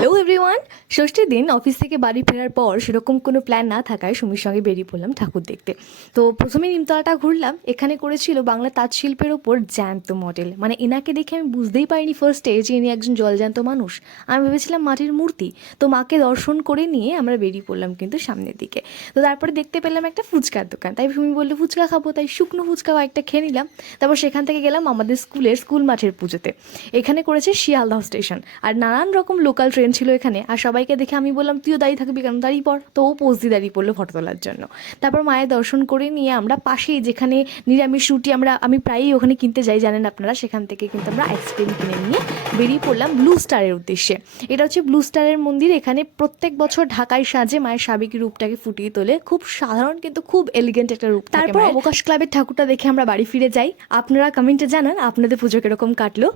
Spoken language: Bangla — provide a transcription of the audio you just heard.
Hello everyone. ষষ্ঠীর দিন অফিস থেকে বাড়ি ফেরার পর সেরকম কোনো প্ল্যান না থাকায় সুমির সঙ্গে বেরিয়ে পড়লাম ঠাকুর দেখতে। তো প্রথমে নিমতলাটা ঘুরলাম। এখানে করেছিল বাংলা তাঁতশিল্পের ওপর জ্যান্ত মডেল, মানে এনাকে দেখে আমি বুঝতেই পারিনি ফার্স্টে যে ইনি একজন জলজ্যান্ত মানুষ। আমি ভেবেছিলাম মাটির মূর্তি। তো মাকে দর্শন করে নিয়ে আমরা বেরিয়ে পড়লাম কিন্তু সামনের দিকে। তো তারপরে দেখতে পেলাম একটা ফুচকার দোকান, তাই সুমি বললো ফুচকা খাবো, তাই শুকনো ফুচকা কয়েকটা খেয়ে নিলাম। তারপর সেখান থেকে গেলাম আমাদের স্কুল মাঠের পুজোতে। এখানে করেছে শিয়ালদহ স্টেশন, আর নানান রকম লোকাল ট্রেন ছিল এখানে। আর সবাইকে দেখে আমি বললাম তুইও দাঁড়িয়ে থাকবি কেন, দাঁড়িয়ে পড়। তো ও পোজ দিয়ে দাঁড়িয়ে পড়লো ফটো তোলার জন্য। তারপর মায়ের দর্শন করে নিয়ে আমরা পাশেই যেখানে নিরামিষ রুটি আমি প্রায়ই ওখানে কিনতে যাই, জানেন আপনারা, সেখান থেকে কিন্তু আমরা আইসক্রিম কিনে নিয়ে বেরিয়ে পড়লাম ব্লু স্টারের উদ্দেশ্যে। এটা হচ্ছে ব্লু স্টারের মন্দির। এখানে প্রত্যেক বছর ঢাকায় সাজে মায়ের সাবেকি রূপটাকে ফুটিয়ে তোলে। খুব সাধারণ কিন্তু খুব এলিগেন্ট একটা রূপ। তারপর অবকাশ ক্লাবের ঠাকুরটা দেখে আমরা বাড়ি ফিরে যাই। আপনারা কমেন্টে জানান আপনাদের পুজো কিরকম কাটলো।